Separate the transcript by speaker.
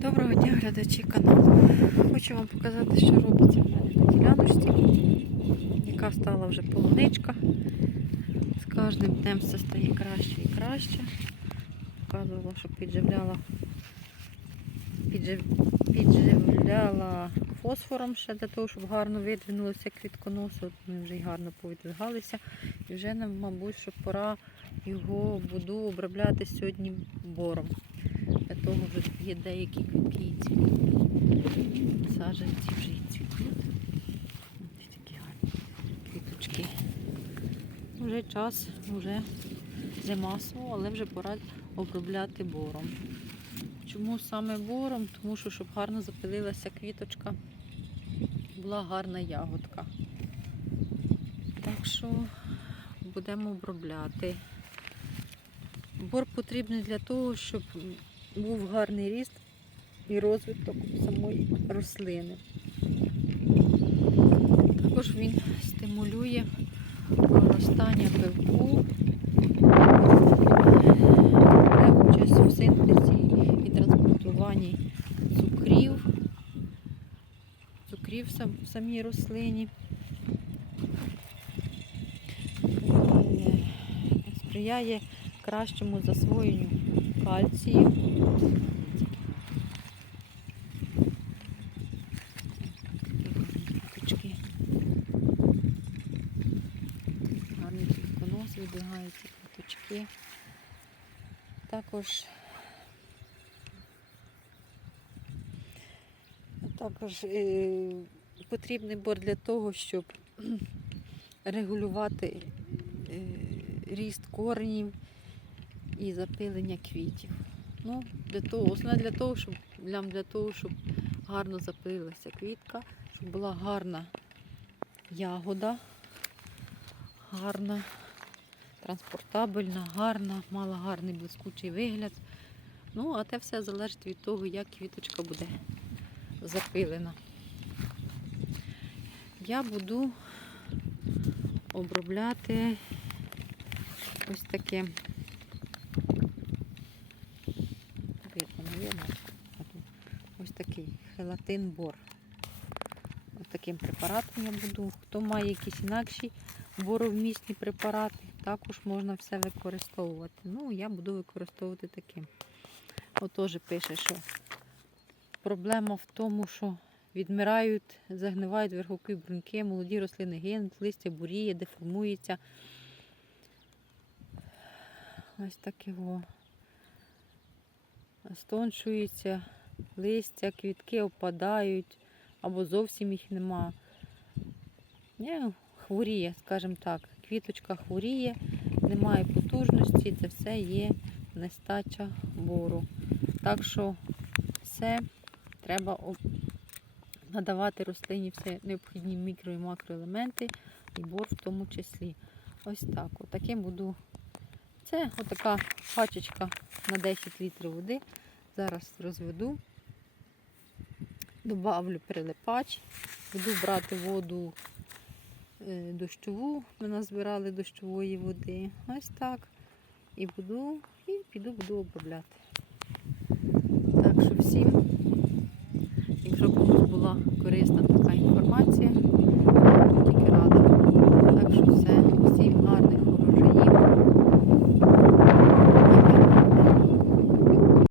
Speaker 1: Доброго дня, глядачі каналу. Хочу вам показати, що робиться в мене на діляночці, яка стала вже полуничка. З кожним днем все стає краще і краще. Показувала, що підживляла, піджив, підживляла фосфором ще для того, щоб гарно видвинулося квітконос. От ми вже й гарно повидвигалися. І вже нам, мабуть, що пора його буду обробляти сьогодні бором. Для того є деякі квітки і цвітуть. Саджанці вже і цвітуть. Ось такі гарні квіточки. Вже час, вже зима, су, але вже пора обробляти бором. Чому саме бором? Тому що щоб гарно запилилася квіточка, була гарна ягодка. Так що будемо обробляти. Бор потрібний для того, щоб був гарний ріст і розвиток самої рослини. Також він стимулює проростання пилку, бере участь в синтезі і транспортуванні цукрів, цукрів в самій рослині. Е, Сприяє кращому засвоєнню кальцію. Гарний квітконос, видвигаються квіточки. Також також е, потрібний бор для того, щоб регулювати е, ріст коренів і запилення квітів. Ну, для того, основне для того, щоб для, того, щоб гарно запилилася квітка, щоб була гарна ягода, гарна, транспортабельна, гарна, мала гарний блискучий вигляд. Ну, а те все залежить від того, як квіточка буде запилена. Я буду обробляти ось таке. Ось такий хелатин бор. Ось таким препаратом я буду. Хто має якісь інакші боровмісні препарати, також можна все використовувати. Ну, я буду використовувати таким. Отож пише, що проблема в тому, що відмирають, загнивають верхові бруньки, молоді рослини гинуть, листя буріє, деформується. Ось таке во. Стончується, листя, квітки опадають, або зовсім їх нема. Не, хворіє, скажімо так. Квіточка хворіє, немає потужності, це все є нестача бору. Так що все треба надавати рослині все необхідні мікро і макроелементи, і бор в тому числі. Ось так. Отаким буду. Це отака пачечка на 10 літрів води. Зараз розведу, добавлю перелипач, буду брати воду е, дощову. Ми назбирали дощової води. Ось так. І буду, і піду буду обробляти.